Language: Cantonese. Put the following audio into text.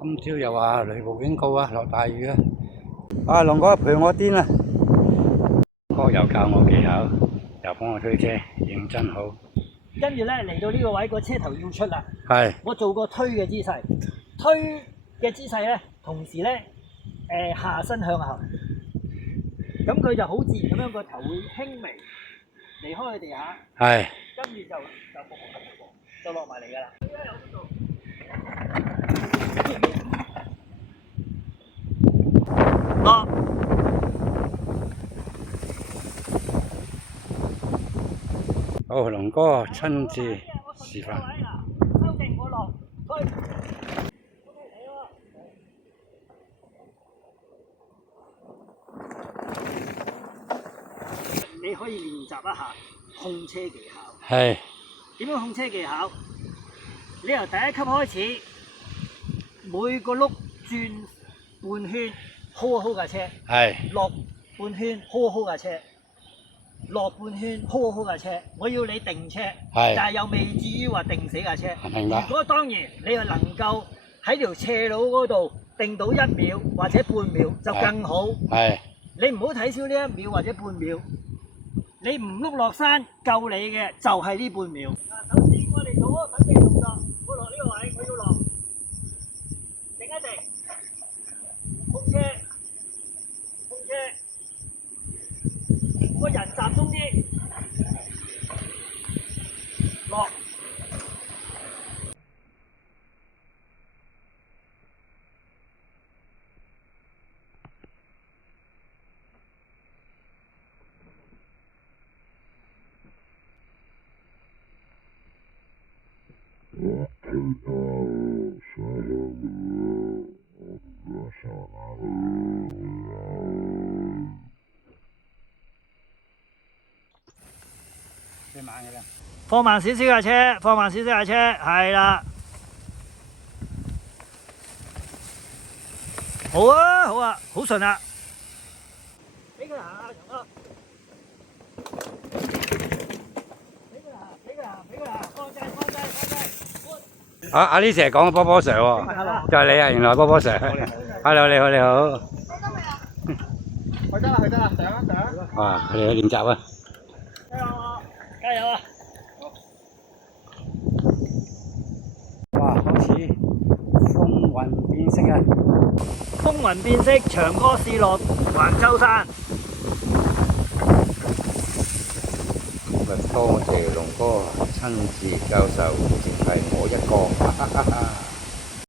今朝又話雷暴警告啊，落大雨啊！啊，龍哥陪我癲啊！哥又教我技巧，又幫我推車，認真好。跟住咧嚟到呢個位，個車頭要出啦。係。我做個推嘅姿勢，推嘅姿勢咧，同時咧下身向後，咁佢就好自然咁樣個頭會輕微離開佢地下。係。跟住就落埋嚟㗎啦。落。好，龍哥親自示範。收定我落，推。你可以練習一下控車技巧。係。點樣控車技巧？你由第一級開始，每個轆轉半圈 ，hold 一 hold 架車。係。落半圈 ，hold 一 hold 架車。落半圈 hold 一 hold 架車。我要你定車，但係又未至於話定死架車。明白。如果當然你又能夠喺條斜路嗰度定到1秒或者半秒就更好。係。你唔好睇少呢1秒或者半秒。你唔碌落山救你嘅就係呢半秒。首先我哋做嗰個準備動作，我落呢個位，我要落，定一定，控車，控車，個人集中啲，落。放慢少少架車，放慢少少架車，係啦。好啊，好啊，好順啊。俾佢行啊，長哥。俾佢行，放低。阿呢Sir講波波 Sir 喎，就係你啊，原來波波Sir。Hello， 你好，你好。去得啦，上。哇，佢哋去練習啊！加油啊！哇，開始風雲變色啊！風雲變色，長哥試落橫洲山。多謝龍哥親自教授，淨係我一個。